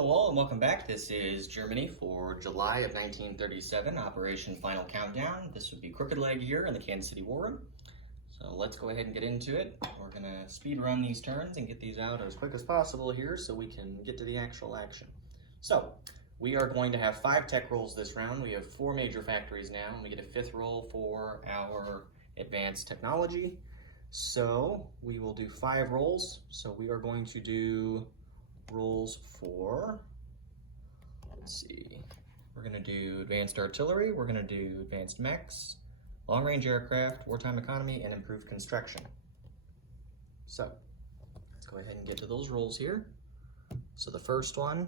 Hello all and welcome back. This is Germany for July of 1937, Operation Final Countdown. This would be Crooked Leg year in the Kansas City War Room. So let's go ahead and get into it. We're gonna speed run these turns and get these out as quick as possible here so we can get to the actual action. So we are going to have 5 tech rolls this round. We have 4 major factories now, and we get a 5th roll for our advanced technology. So we will do 5 rolls. So we are going to do rolls for, let's see, we're going to do advanced artillery, we're going to do advanced mechs, long-range aircraft, wartime economy, and improved construction. So let's go ahead and get to those rolls here. So the first one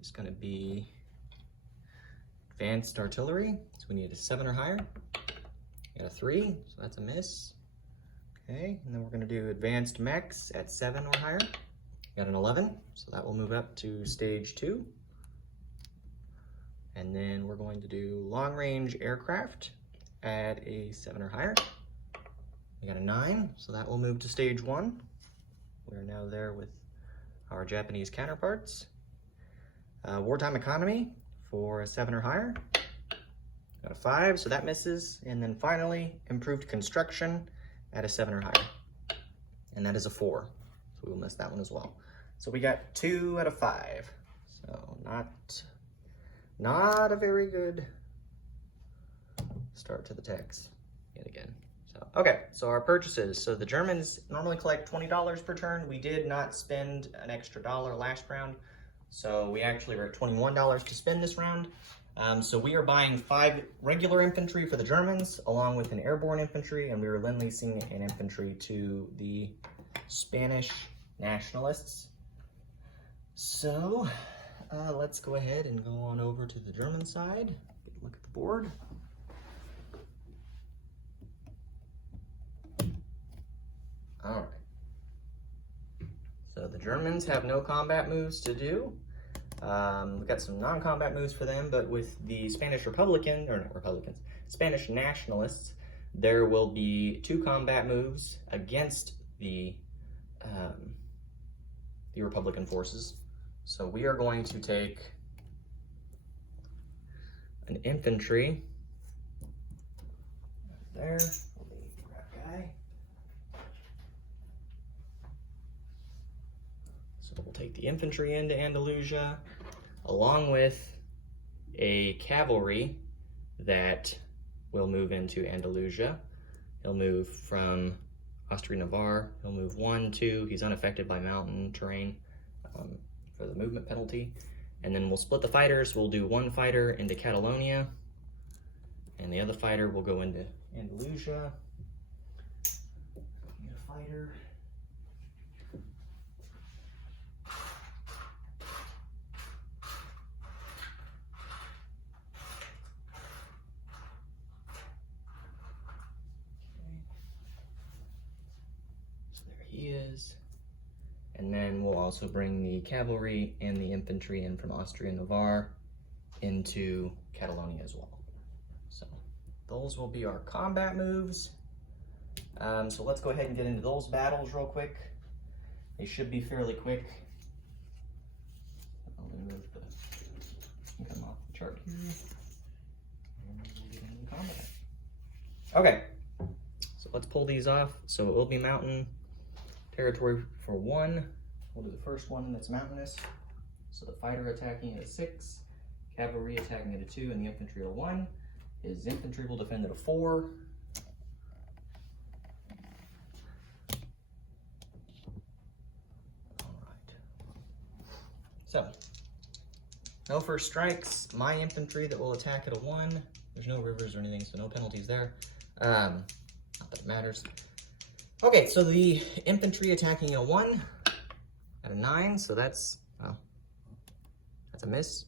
is going to be advanced artillery. So we need a 7 or higher. We got a 3, so that's a miss. Okay, and then we're going to do advanced mechs at 7 or higher. Got an 11, so that will move up to stage 2. And then we're going to do long-range aircraft at a 7 or higher. We got a 9, so that will move to stage 1. We're now there with our Japanese counterparts. Wartime economy for a 7 or higher. Got a 5, so that misses. And then finally, improved construction at a 7 or higher, and that is a 4, so we will miss that one as well. So we got 2 out of 5, so not a very good start to the techs yet again. So okay, so our purchases. So the Germans normally collect $20 per turn. We did not spend an extra dollar last round, so we actually were at $21 to spend this round. So we are buying 5 regular infantry for the Germans, along with an airborne infantry, and we are lend-leasing an infantry to the Spanish nationalists. So let's go ahead and go on over to the German side, get a look at the board. All right. So the Germans have no combat moves to do. We've got some non-combat moves for them, but with the Spanish Spanish nationalists, there will be 2 combat moves against the Republican forces. So we are going to take an infantry there. Guy. So we'll take the infantry into Andalusia, along with a cavalry that will move into Andalusia. He'll move from Austria-Navarre. He'll move 1, 2. He's unaffected by mountain terrain for the movement penalty. And then we'll split the fighters. We'll do 1 fighter into Catalonia, and the other fighter will go into Andalusia. Get a fighter. He is, and then we'll also bring the cavalry and the infantry in from Austria-Navarre into Catalonia as well. So those will be our combat moves. So let's go ahead and get into those battles real quick. They should be fairly quick. I'll remove them off the chart here, and we'll get into combat. Okay, so let's pull these off. So it will be mountain territory for 1. We'll do the first one that's mountainous. So the fighter attacking at a 6, cavalry attacking at a 2, and the infantry at a 1. His infantry will defend at a 4. All right. So, no first strikes. My infantry that will attack at a 1. There's no rivers or anything, so no penalties there. Not that it matters. Okay, so the infantry attacking at a 1, at a 9, so that's a miss,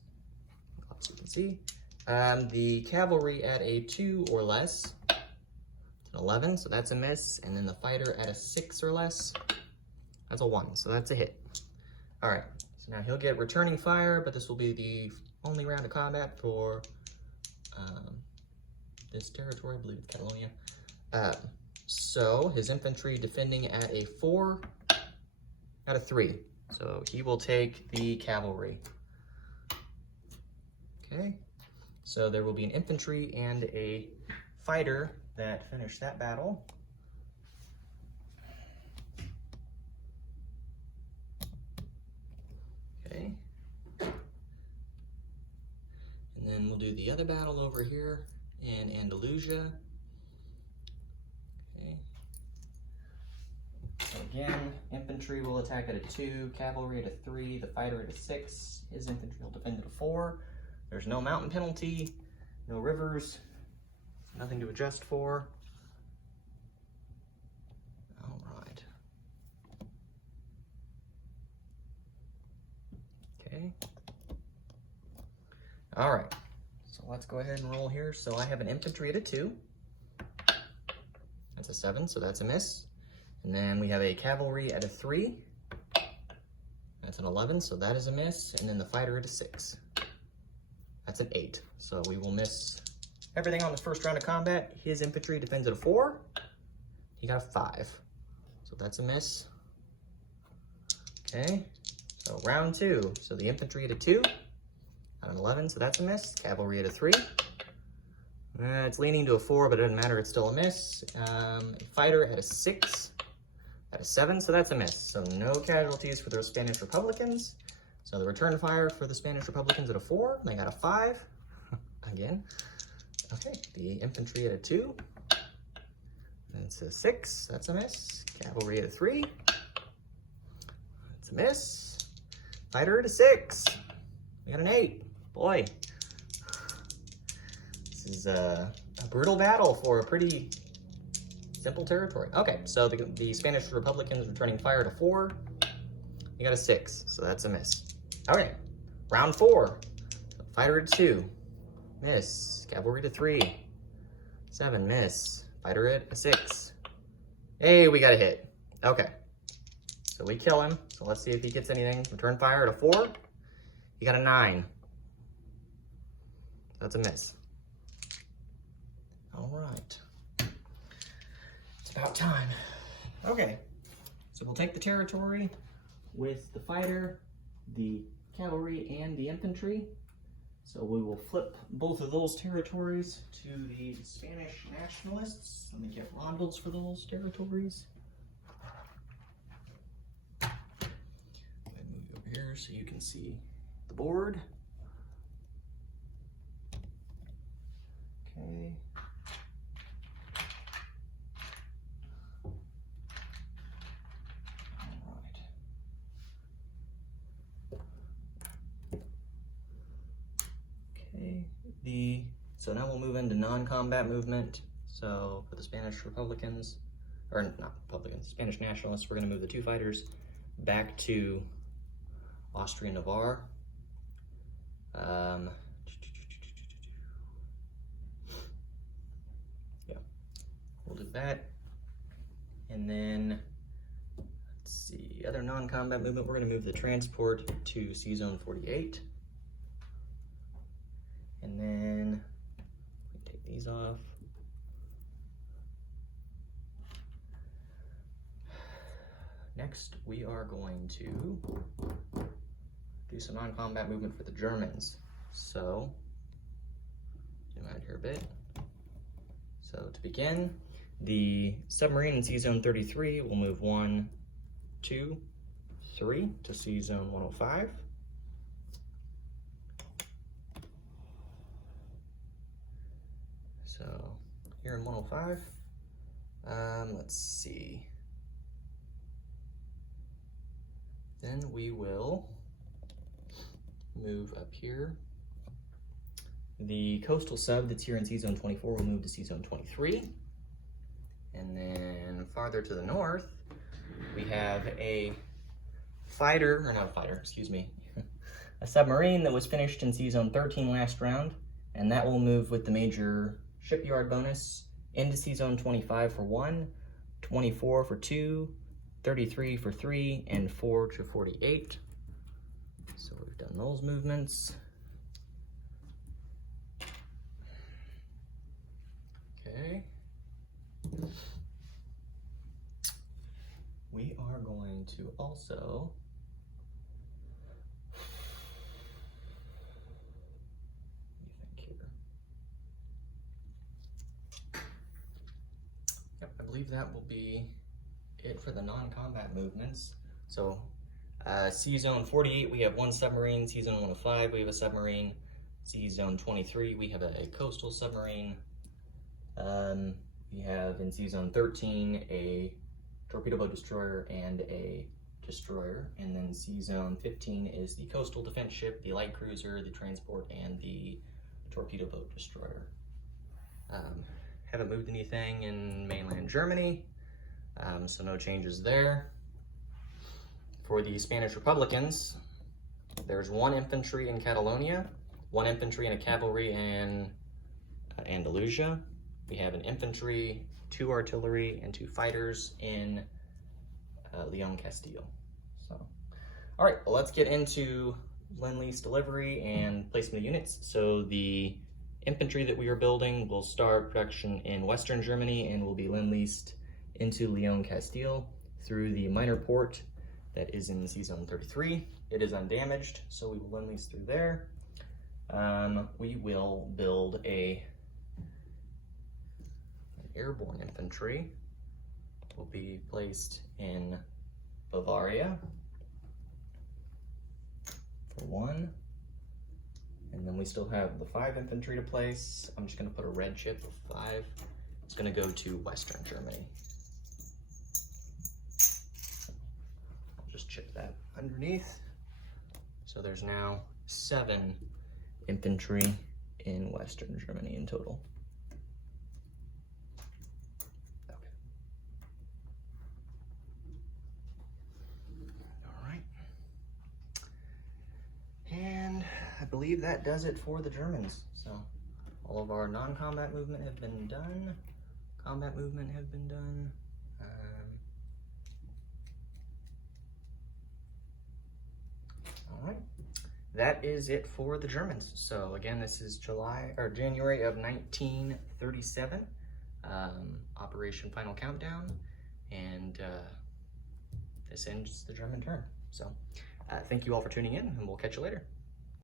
as you can see. The cavalry at a 2 or less, it's an 11, so that's a miss. And then the fighter at a 6 or less, that's a 1, so that's a hit. All right, so now he'll get returning fire, but this will be the only round of combat for this territory, I believe it's Catalonia. So his infantry defending at a 4, at a 3. So he will take the cavalry. Okay, so there will be an infantry and a fighter that finish that battle. Okay. And then we'll do the other battle over here in Andalusia. Okay. So again, infantry will attack at a 2, cavalry at a 3, the fighter at a 6, his infantry will defend at a 4. There's no mountain penalty, no rivers, nothing to adjust for. All right. Okay. All right, so let's go ahead and roll here. So I have an infantry at a 2. That's a 7, so that's a miss. And then we have a cavalry at a 3. That's an 11, so that is a miss. And then the fighter at a 6. That's an 8, so we will miss everything on this first round of combat. His infantry defends at a 4. He got a 5, so that's a miss. Okay, so round 2. So the infantry at a 2. Got an 11, so that's a miss. Cavalry at a 3. It's leaning to a 4, but it doesn't matter, it's still a miss. A fighter at a 6. At a 7, so that's a miss. So no casualties for the Spanish Republicans. So the return fire for the Spanish Republicans at a 4. They got a 5. Again. Okay, the infantry at a 2. That's a 6. That's a miss. Cavalry at a 3. That's a miss. Fighter at a 6. We got an 8. Boy. This is a brutal battle for a pretty simple territory. Okay, so the Spanish Republicans returning fire to 4. You got a 6, so that's a miss. Okay, round 4. Fighter at 2. Miss. Cavalry to 3. 7, miss. Fighter at a 6. Hey, we got a hit. Okay, so we kill him. So let's see if he gets anything. Return fire at a 4. You got a 9. That's a miss. All right. It's about time. Okay, so we'll take the territory with the fighter, the cavalry, and the infantry. So we will flip both of those territories to the Spanish nationalists. Let me get rondels for those territories. Go ahead and move you over here so you can see the board. Okay. So now we'll move into non-combat movement. So for the Spanish Republicans, or not Republicans, Spanish nationalists, we're going to move the 2 fighters back to Austria-Navarre. Yeah, we'll do that. And then, let's see, other non-combat movement, we're going to move the transport to C-Zone 48. And then we take these off. Next, we are going to do some non-combat movement for the Germans. So, zoom out here a bit. So to begin, the submarine in C-Zone 33 will move 1, 2, 3 to C-Zone 105. So here in 105, let's see. Then we will move up here. The coastal sub that's here in C-Zone 24 will move to C-Zone 23. And then farther to the north, we have a fighter, or not a fighter, excuse me, a submarine that was finished in C-Zone 13 last round, and that will move with the major shipyard bonus into C-Zone 25 for 1, 24 for 2, 33 for 3, and 4 to 48. So we've done those movements. Okay. We are going to also believe that will be it for the non-combat movements. So C-Zone 48, we have 1 submarine. C-Zone 105, we have a submarine. C-Zone 23, we have a coastal submarine. We have in C-Zone 13 a torpedo boat destroyer and a destroyer, and then C-Zone 15 is the coastal defense ship, the light cruiser, the transport, and the torpedo boat destroyer. Haven't moved anything in mainland Germany, so no changes there. For the Spanish Republicans, there's 1 infantry in Catalonia, 1 infantry and a cavalry in Andalusia. We have an infantry, 2 artillery, and 2 fighters in Leon Castile. So, all right, well, let's get into Lend-Lease delivery and placement of units. So the infantry that we are building will start production in Western Germany and will be Lend-Leased into Leon Castile through the minor port that is in C-Zone 33. It is undamaged, so we will Lend-Lease through there. We will build an airborne infantry. Will be placed in Bavaria for 1. And then we still have the 5 infantry to place. I'm just gonna put a red chip of 5. It's gonna go to Western Germany. I'll just chip that underneath. So there's now 7 infantry in Western Germany in total. Okay. All right. And I believe that does it for the Germans. So all of our non-combat movement have been done. Combat movement have been done. All right. That is it for the Germans. So again, this is January of 1937, Operation Final Countdown, and this ends the German turn. So thank you all for tuning in, and we'll catch you later.